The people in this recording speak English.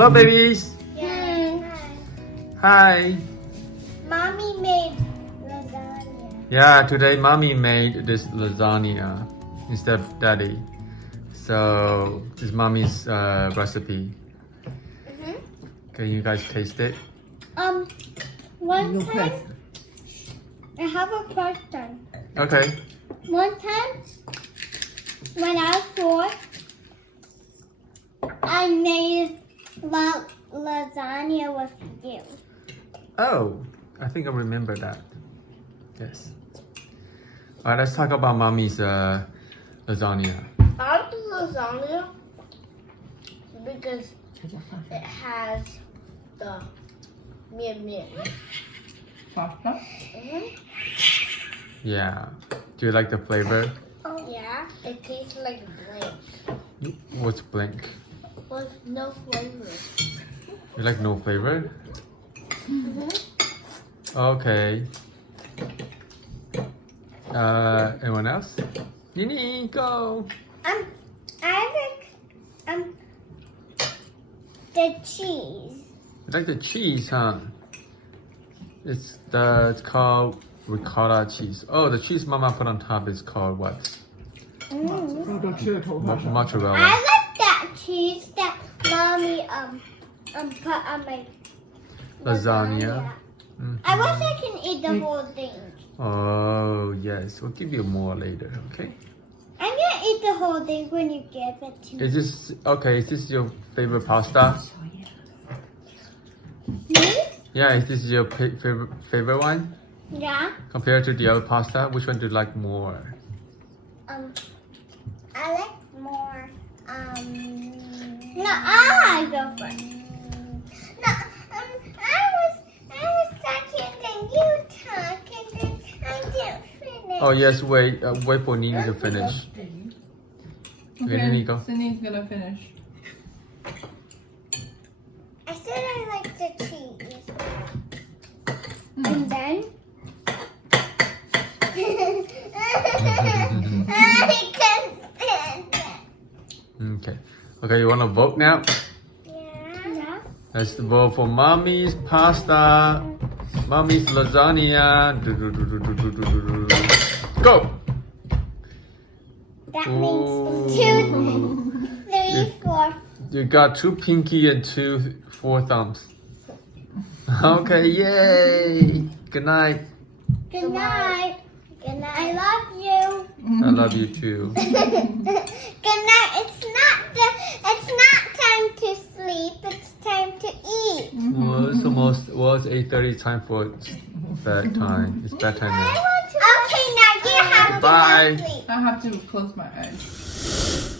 Hello, babies. Hi. Mommy made lasagna. Yeah, today mommy made this lasagna instead of daddy. So this is mommy's recipe. Can you guys taste it? One No time question. I have a question. Okay. One time when I was 4, I made lasagna with you. Oh, I think I remember that. Yes. All right, let's talk about mommy's lasagna. I like the lasagna because it has the mian. Pasta? Yeah. Do you like the flavor? Yeah, it tastes like blank What's blank? with no flavor. You like no flavor? Okay. Anyone else? Nini, go. I like the cheese. You like the cheese, huh? It's called ricotta cheese. Oh, the cheese Mama put on top is called what? 说到吃的头发上。 Mozzarella. I like that cheese that Mommy put on my Lasagna. I wish I can eat the whole thing. Oh yes, we'll give you more later. Okay. I'm gonna eat the whole thing when you give it to me. Is this okay? Is this your favorite pasta? Me? Yeah. Is this your favorite one Yeah. compared to the other pasta? Which one do you like more? I like more. No, I go first. No, I was talking and you talking and I didn't finish. Oh yes. Wait for Nini to finish. Okay, Nini, go. Cindy's gonna finish. I said I like the cheese. And then I can stand it. Okay. Okay. You want to vote now? Yeah. Let's vote for mommy's pasta, mommy's lasagna. Go! That Ooh. means 2, 3, 4. You got 2 pinky and 4 thumbs. Okay, yay! Good night. Good night. Good night. I love you. I love you too. Good night. It's not time to sleep. It's time to eat. Well, it's 8:30 time for bedtime. It's bedtime now. Okay, now you have Bye. to go sleep. I have to close my eyes.